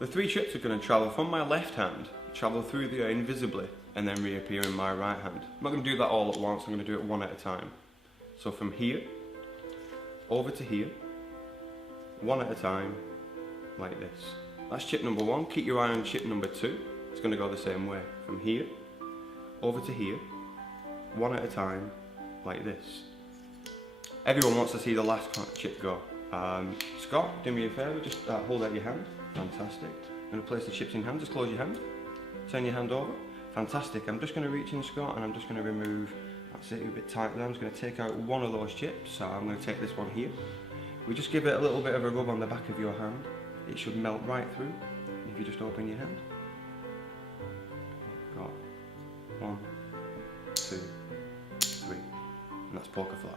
The 3 chips are going to travel from my left hand, travel through the air invisibly, and then reappear in my right hand. I'm not going to do that all at once, I'm going to do it one at a time. So from here, over to here, one at a time, like this. That's chip number 1. Keep your eye on chip number 2. It's going to go the same way. From here, over to here, one at a time, like this. Everyone wants to see the last chip go. Scott, do me a favour, just hold out your hand. Fantastic. I'm going to place the chips in hand, just close your hand. Turn your hand over. Fantastic. I'm just going to reach in, Scott, and I'm just going to remove, that's it, a bit tight there. I'm just going to take out one of those chips, so I'm going to take this one here. We just give it a little bit of a rub on the back of your hand. It should melt right through, if you just open your hand. Got 1, 2, 3, and that's poker fly.